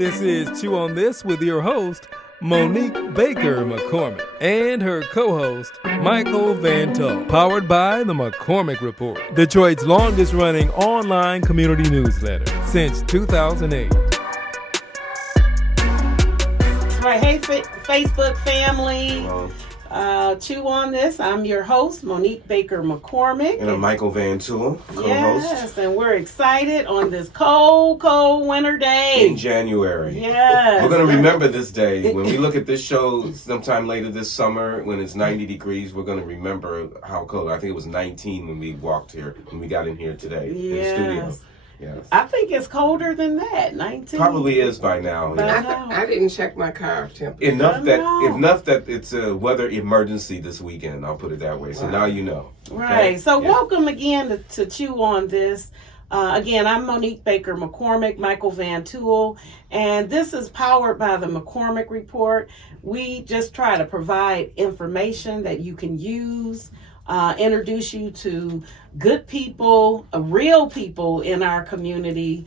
This is Chew on This with your host, Monique Baker McCormick, and her co-host, Michael Van Tull, powered by the McCormick Report, Detroit's longest-running online community newsletter since 2008. Right, hey, Facebook family. Chew on This. I'm your host, Monique Baker McCormick. And I'm Michael Van Tull, co-host. Yes, and we're excited on this cold winter day. In January. Yes. We're going to remember this day. When we look at this show sometime later this summer, when it's 90 degrees, we're going to remember how cold. I think it was 19 when we walked here, when we got in here today in the studio. Yes. I think it's colder than that, 19. Probably is by now. I didn't check my car temperature. Enough that it's a weather emergency this weekend, I'll put it that way. So now you know. Okay? Right. So welcome again to Chew on This. Again, I'm Monique Baker McCormick, Michael Van Tull, and this is powered by the McCormick Report. We just try to provide information that you can use, introduce you to good people, real people in our community,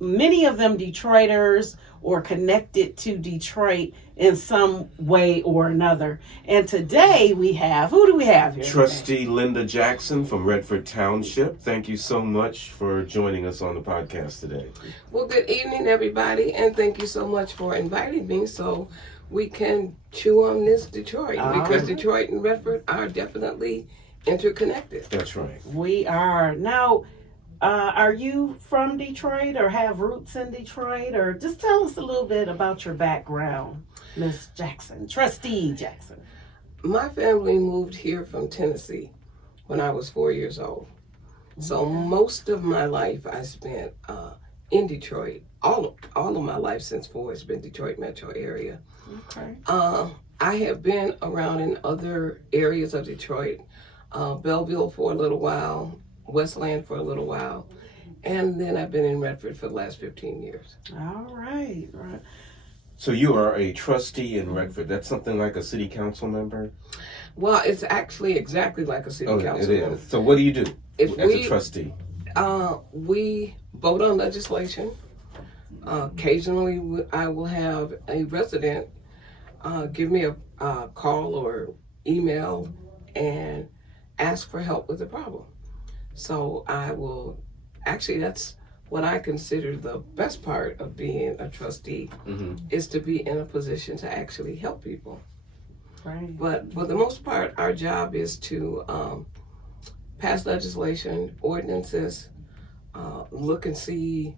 many of them Detroiters or connected to Detroit in some way or another. And today who do we have here? Trustee Lynda Jackson from Redford Township. Thank you so much for joining us on the podcast today. Well, good evening, everybody, and thank you so much for inviting me so we can chew on this Detroit, because Detroit and Redford are definitely interconnected. That's right. We are. Now, are you from Detroit or have roots in Detroit? Or just tell us a little bit about your background, Miss Jackson, Trustee Jackson. My family moved here from Tennessee when I was 4 years old. So most of my life I spent in Detroit. All of my life since 4 has been Detroit metro area. Okay. I have been around in other areas of Detroit, Belleville for a little while, Westland for a little while, and then I've been in Redford for the last 15 years. All right. So you are a trustee in Redford. That's something like a city council member? Well, it's actually exactly like a city council member. It is. So what do you do as a trustee? We vote on legislation. Occasionally, I will have a resident give me a call or email and ask for help with the problem. So I will, actually that's what I consider the best part of being a trustee, is to be in a position to actually help people. Right. But for the most part, our job is to pass legislation, ordinances, look and see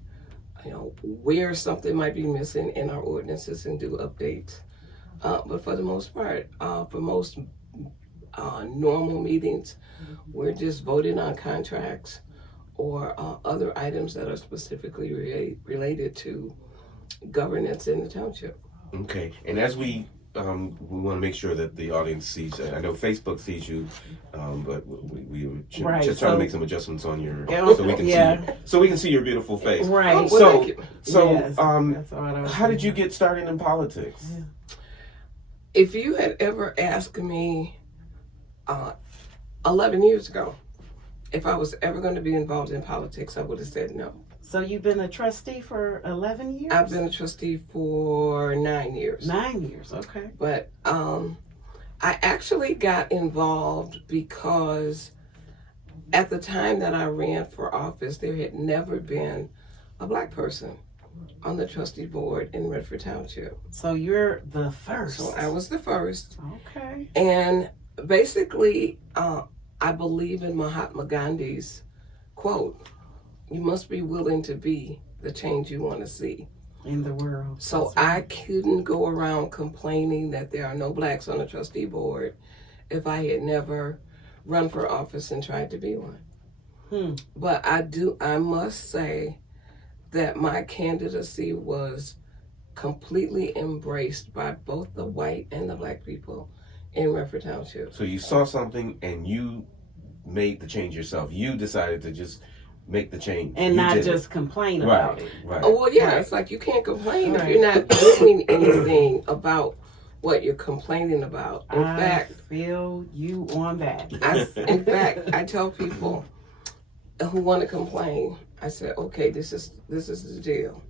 where something might be missing in our ordinances and do updates. But for the most part, for most normal meetings, we're just voting on contracts or other items that are specifically related to governance in the township. Okay, and as we want to make sure that the audience sees. I know Facebook sees you, but we were just trying to make some adjustments on your so we can see you, so we can see your beautiful face. Right. How did you get started in politics? Yeah. If you had ever asked me 11 years ago if I was ever going to be involved in politics, I would have said no. So you've been a trustee for 11 years? I've been a trustee for 9 years. 9 years, okay. But I actually got involved because at the time that I ran for office, there had never been a Black person on the trustee board in Redford Township. So you're the first. So I was the first. Okay. And basically, I believe in Mahatma Gandhi's quote, "You must be willing to be the change you want to see in the world." So I couldn't go around complaining that there are no Blacks on the trustee board if I had never run for office and tried to be one. But I must say that my candidacy was completely embraced by both the white and the Black people in Redford Township. So you saw something and you made the change yourself. You decided to just make the change. And you not just complain about it. Right. Oh, well, yeah, it's like you can't complain if you're not doing anything about what you're complaining about. In fact, feel you on that. In fact, I tell people who want to complain, I said, okay, this is the deal.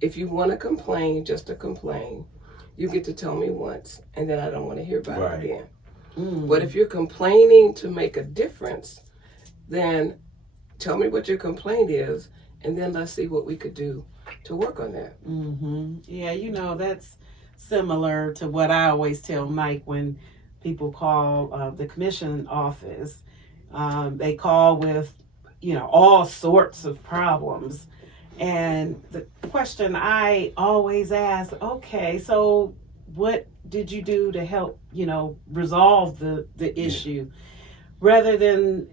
if you want to complain just to complain, you get to tell me once, and then I don't want to hear about it again. But if you're complaining to make a difference, then tell me what your complaint is, and then let's see what we could do to work on that. Yeah, that's similar to what I always tell Mike when people call the commission office. They call with, all sorts of problems. And the question I always ask, okay, so what did you do to help, resolve the issue? Rather than,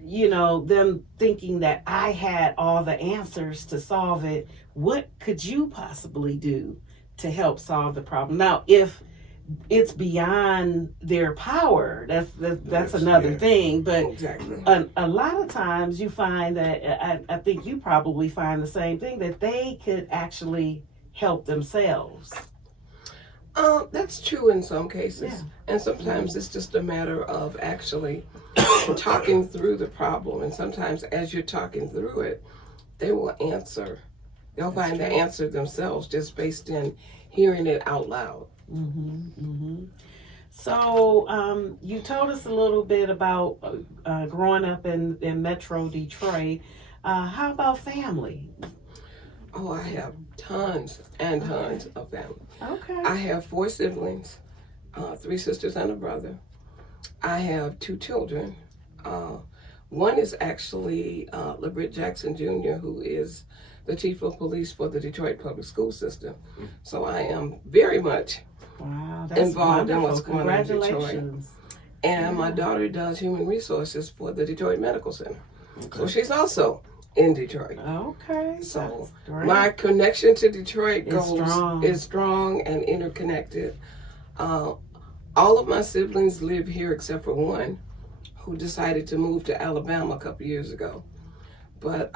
them thinking that I had all the answers to solve it, what could you possibly do to help solve the problem? Now, if it's beyond their power, that's another thing. But exactly. A lot of times you find that, I think you probably find the same thing, that they could actually help themselves. That's true in some cases. And sometimes it's just a matter of actually talking through the problem. And sometimes as you're talking through it, they will answer. They'll find the answer themselves just based in hearing it out loud. So you told us a little bit about growing up in Metro Detroit. How about family? Oh, I have tons and tons of family. Okay. I have 4 siblings, 3 sisters and a brother. I have 2 children. One is actually LeBrit Jackson Jr., who is the chief of police for the Detroit public school system. So I am very much involved in what's going on in Detroit. And my daughter does human resources for the Detroit Medical Center. Okay. So she's also in Detroit. Okay. So my connection to Detroit is strong and interconnected. All of my siblings live here except for one, who decided to move to Alabama a couple years ago. But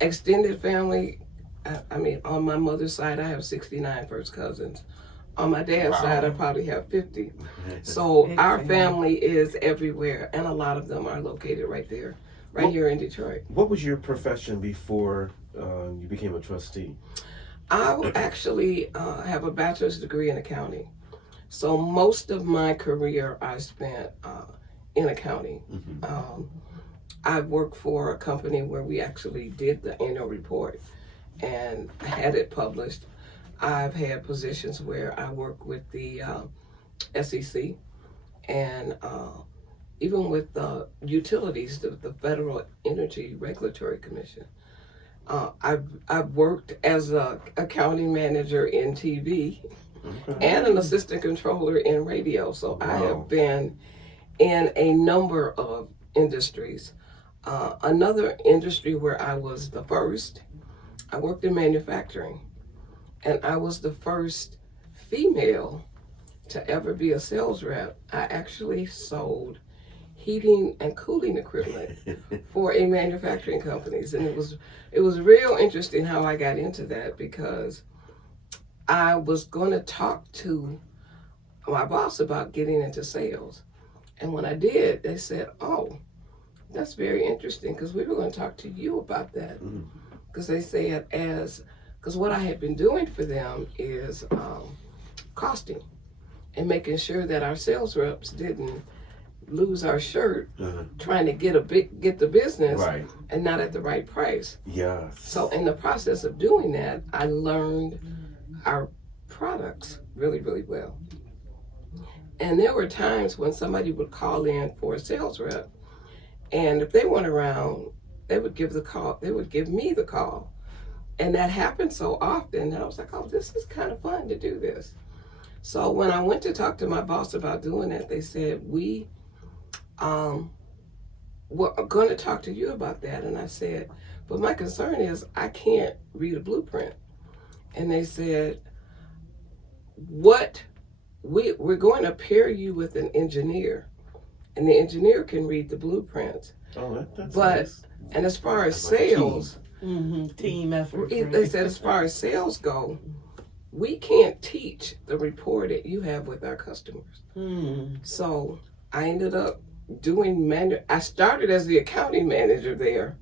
extended family, on my mother's side, I have 69 first cousins. On my dad's side, I probably have 50. So our family is everywhere, and a lot of them are located right there, here in Detroit. What was your profession before you became a trustee? I actually have a bachelor's degree in accounting. So most of my career I spent in accounting. I worked for a company where we actually did the annual report and had it published. I've had positions where I work with the SEC and even with the utilities, the Federal Energy Regulatory Commission. I've worked as an accounting manager in TV and an assistant controller in radio. So I have been in a number of industries. Another industry where I was the first, I worked in manufacturing, and I was the first female to ever be a sales rep. I actually sold heating and cooling equipment for a manufacturing companies, and it was real interesting how I got into that, because I was going to talk to my boss about getting into sales, and when I did, they said, "Oh, that's very interesting, because we were going to talk to you about that." Because they said, because what I had been doing for them is costing and making sure that our sales reps didn't lose our shirt trying to get the business and not at the right price. Yeah. So in the process of doing that, I learned our products really, really well. And there were times when somebody would call in for a sales rep, and if they weren't around, they would give me the call. And that happened so often that I was like, oh, this is kind of fun to do this. So when I went to talk to my boss about doing that, they said, we're going to talk to you about that. And I said, but my concern is I can't read a blueprint. And they said, we're going to pair you with an engineer, and the engineer can read the blueprints. Oh, that's nice. And as far as sales, team effort. They said, as far as sales go, we can't teach the rapport that you have with our customers. So I ended up I started as the accounting manager there,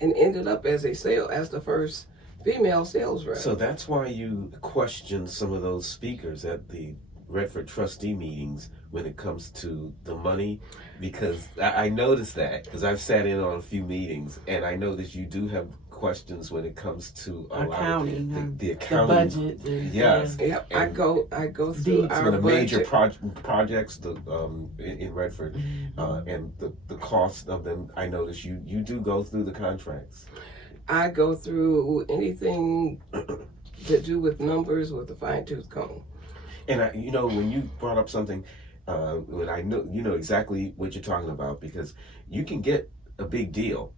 and ended up as the first female sales reps. So that's why you question some of those speakers at the Redford Trustee meetings when it comes to the money, because I noticed that, because I've sat in on a few meetings, and I noticed you do have questions when it comes to accounting, the accounting, the budget. yes. Yep, I go through Some our of the major budget. projects in Redford, and the cost of them. I notice you do go through the contracts. I go through anything to do with numbers with a fine tooth comb. And when you brought up something, when I know you know exactly what you're talking about, because you can get a big deal,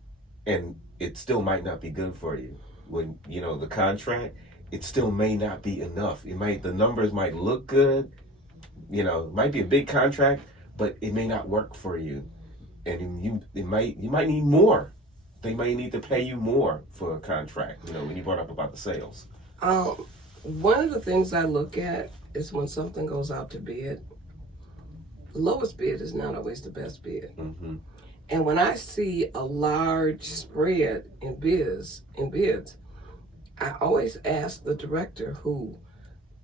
and it still might not be good for you. When the contract, it still may not be enough. The numbers might look good, it might be a big contract, but it may not work for you, and you might need more. They may need to pay you more for a contract. When you brought up about the sales. One of the things I look at is when something goes out to bid, the lowest bid is not always the best bid. Mm-hmm. And when I see a large spread in bids, I always ask the director who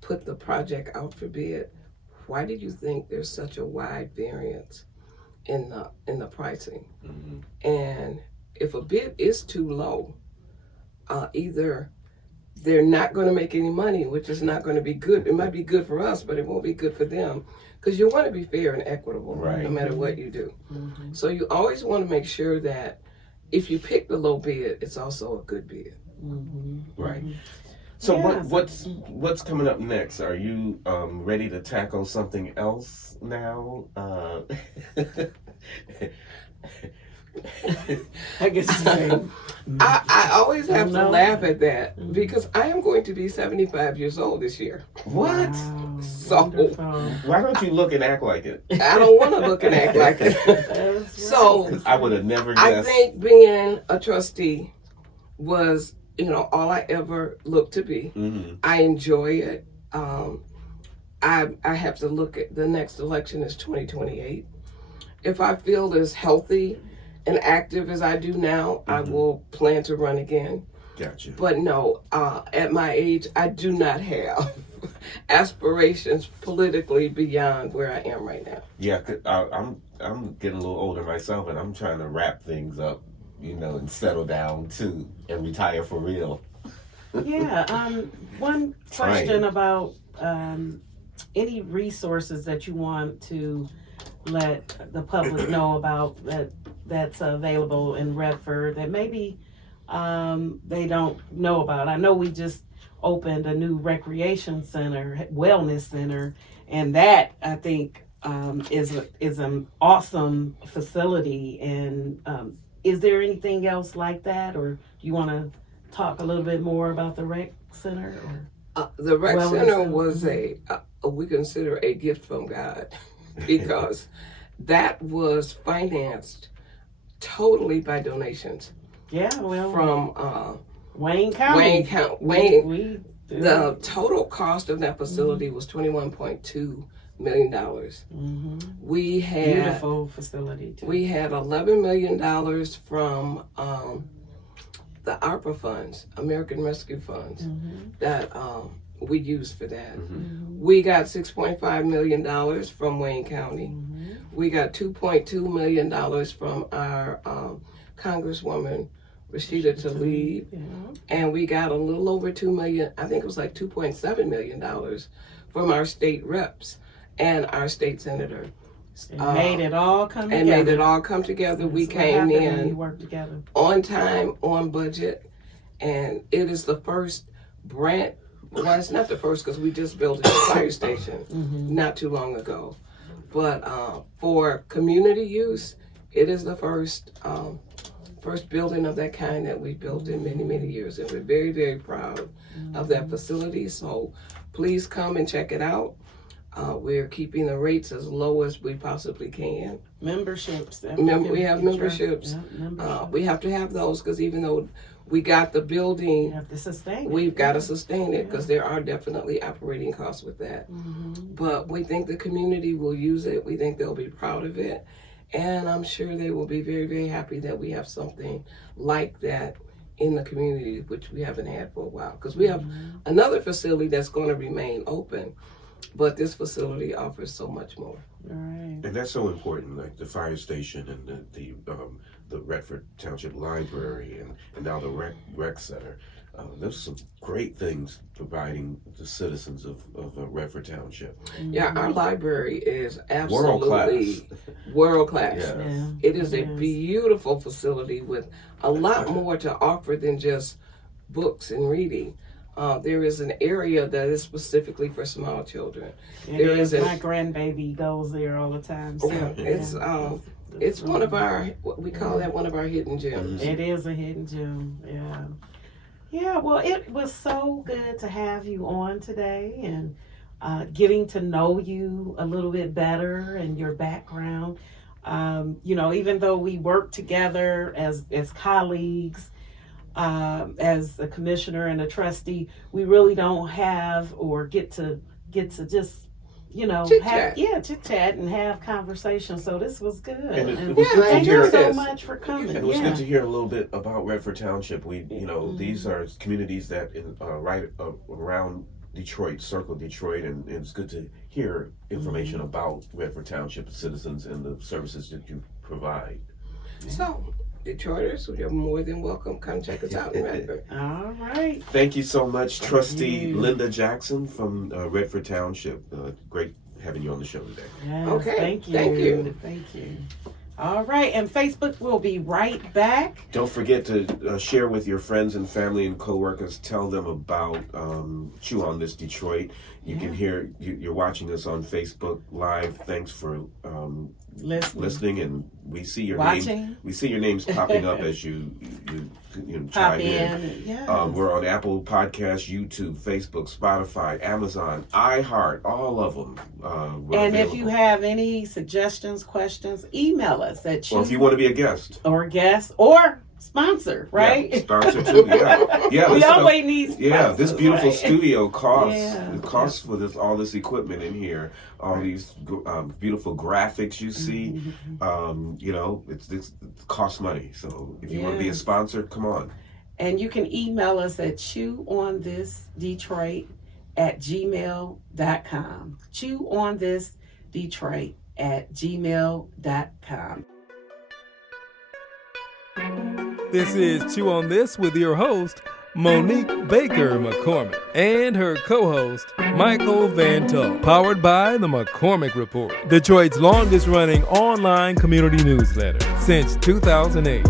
put the project out for bid, why did you think there's such a wide variance in the pricing? Mm-hmm. And if a bid is too low, either they're not going to make any money, which is not going to be good. It might be good for us, but it won't be good for them, because you want to be fair and equitable, right, no matter what you do. Mm-hmm. So you always want to make sure that if you pick the low bid, it's also a good bid. Mm-hmm. Right. So Yeah. what's coming up next? Are you ready to tackle something else now? I guess so. I always have to No. laugh at that, because I am going to be 75 years old this year. What? Wow, So- wonderful. Why don't you look and act like it? I don't want to look and act like it. That's So, right. I would have never I guessed. think being a trustee was, all I ever looked to be. Mm-hmm. I enjoy it. I have to look at the next election is 2028. If I feel as healthy and active as I do now, I will plan to run again. Gotcha. But no, at my age, I do not have aspirations politically beyond where I am right now. Yeah, 'cause I'm getting a little older myself, and I'm trying to wrap things up, and settle down too, and retire for real. Yeah. One Trying. question about any resources that you want to let the public know about that's available in Redford that maybe they don't know about. I know we just opened a new recreation center, wellness center, and that I think is an awesome facility. And is there anything else like that, or do you want to talk a little bit more about the rec center? Or? The rec Wellness center center. was we consider a gift from God, because that was financed totally by donations Yeah, well, from Wayne County. We The total cost of that facility was $21.2 million. Mm-hmm. We had Beautiful facility too. We had $11 million from the ARPA funds, American Rescue Funds, that we used for that. We got $6.5 million from Wayne County. We got $2.2 million from our Congresswoman Rashida Tlaib, and we got a little over $2 million. I think it was like $2.7 million from our state reps and our state senator. And made it all come together. And made it all come together. We That's what came happened when we in worked together. on time, on budget, and it is the first brand. Well, it's not the first, because we just built a fire station not too long ago. But for community use, it is the first building of that kind that we built in many, many years. And we're very, very proud of that facility. So please come and check it out. We're keeping the rates as low as we possibly can. Memberships. We have memberships. We have to have those, because even though we got the building, You have to sustain it. we've got to sustain it, because there are definitely operating costs with that. But we think the community will use it. We think they'll be proud of it. And I'm sure they will be very, very happy that we have something like that in the community, which we haven't had for a while. Because we have another facility that's going to remain open, but this facility offers so much more. Right. And that's so important, like the fire station and the Redford Township Library and now the rec center. Those are some great things providing the citizens of Redford Township. Yeah, our library is absolutely world class. Yes. Yeah. It is a beautiful facility with a lot more to offer than just books and reading. There is an area that is specifically for small children. My grandbaby goes there all the time. So, it's one of our, we call that one of our hidden gems. It is a hidden gem. Yeah. Yeah, well, it was so good to have you on today and getting to know you a little bit better and your background. Even though we work together as colleagues, as a commissioner and a trustee, we really don't have or get to just chit chat and have conversations. So this was good. And it was good to thank hear you so much for coming. And it was good to hear a little bit about Redford Township. We, these are communities that right around Detroit, circle Detroit, and it's good to hear information about Redford Township citizens and the services that you provide. So, Detroiters, you're more than welcome. Come check us out in Redford. All right. Thank you so much, Trustee Lynda Jackson from Redford Township. Great having you on the show today. Yes, Okay. Thank you. Thank you. All right. And Facebook will be right back. Don't forget to share with your friends and family and coworkers. Tell them about Chew on This Detroit. You can hear, you're watching us on Facebook Live. Thanks for listening, and we see your name. We see your names popping up as you chime in. Yes. We're on Apple Podcasts, YouTube, Facebook, Spotify, Amazon, iHeart, all of them. And if you have any suggestions, questions, email us at or if you want to be a guest or sponsor, right? Yeah, sponsor too. Yeah. We always need sponsors. Yeah, this beautiful right? studio costs for all this equipment in here, all these beautiful graphics you see. It costs money. So if you want to be a sponsor, come on. And you can email us at chewonThisDetroit@gmail.com. chewonThisDetroit@gmail.com. This is Chew on This with your host, Monique Baker McCormick, and her co-host, Michael Van Tull, powered by the McCormick Report, Detroit's longest-running online community newsletter since 2008.